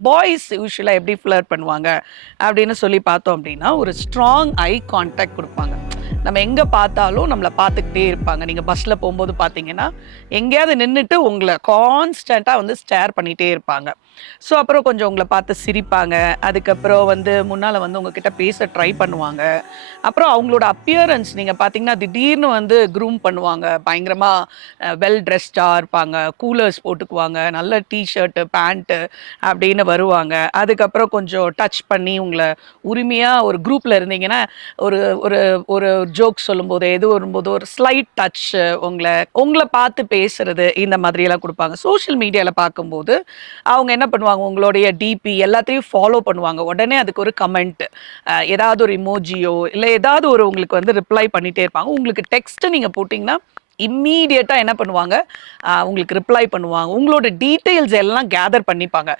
Boys யூஸ்வலா எப்படி flirt பண்ணுவாங்க அப்படின்னு சொல்லி பார்த்தோம் அப்படின்னா, ஒரு ஸ்ட்ராங் ஐ கான்டாக்ட் குடுப்பாங்க. நம்ம எங்க பார்த்தாலும் நம்மள பார்த்துக்கிட்டே இருப்பாங்க. நீங்க பஸ்ல போம்போது பார்த்தீங்கன்னா, எங்கேயாவது நின்னுட்டு உங்கள கான்ஸ்டன்ட்டா வந்து ஸ்டேர் பண்ணிட்டே இருப்பாங்க. ஸோ அப்புறம் கொஞ்சம் உங்கள பார்த்து சிரிப்பாங்க. அதுக்கப்புறம் வந்து முன்னால வந்து உங்ககிட்ட பேச ட்ரை பண்ணுவாங்க. அப்புறம் அவங்களோட அப்பியரன்ஸ் நீங்க பார்த்தீங்கன்னா, திடீர்னு வந்து க்ரூம் பண்ணுவாங்க. பயங்கரமா வெல் ட்ரெஸ்டா இருப்பாங்க. கூலர்ஸ் போட்டுக்குவாங்க. நல்ல டீ ஷர்ட், பேண்ட் அப்படின்னு வருவாங்க. அதுக்கப்புறம் கொஞ்சம் டச் பண்ணி உங்கள உரிமையா ஒரு குரூப்ல இருந்தீங்கன்னா, ஒரு ஒரு ஒரு ஜோக் சொல்லும்போது, எது வரும்போது ஒரு ஸ்லைட் டச் உங்கள உங்கள பார்த்து பேசுறது, இந்த மாதிரியெல்லாம் குடுப்பாங்க. சோஷியல் மீடியால பார்க்கும்போது, அவங்க என்ன பண்ணுவாங்க, உங்களுடைய டிபி எல்லாத்தையும் ஃபாலோ பண்ணுவாங்க. உடனே அதுக்கு ஒரு கமெண்ட், ஏதாவது ஒரு இமோஜியோ, இல்ல ஏதாவது ஒரு உங்களுக்கு வந்து ரிப்ளை பண்ணிட்டே இருப்பாங்க. உங்களுக்கு டெக்ஸ்ட் நீங்க போட்டீங்கன்னா, இம்மீடியட்டா என்ன பண்ணுவாங்க, உங்களுக்கு ரிப்ளை பண்ணுவாங்க. உங்களோட டீட்டெயில்ஸ் எல்லாம் கேதர் பண்ணிப்பாங்க.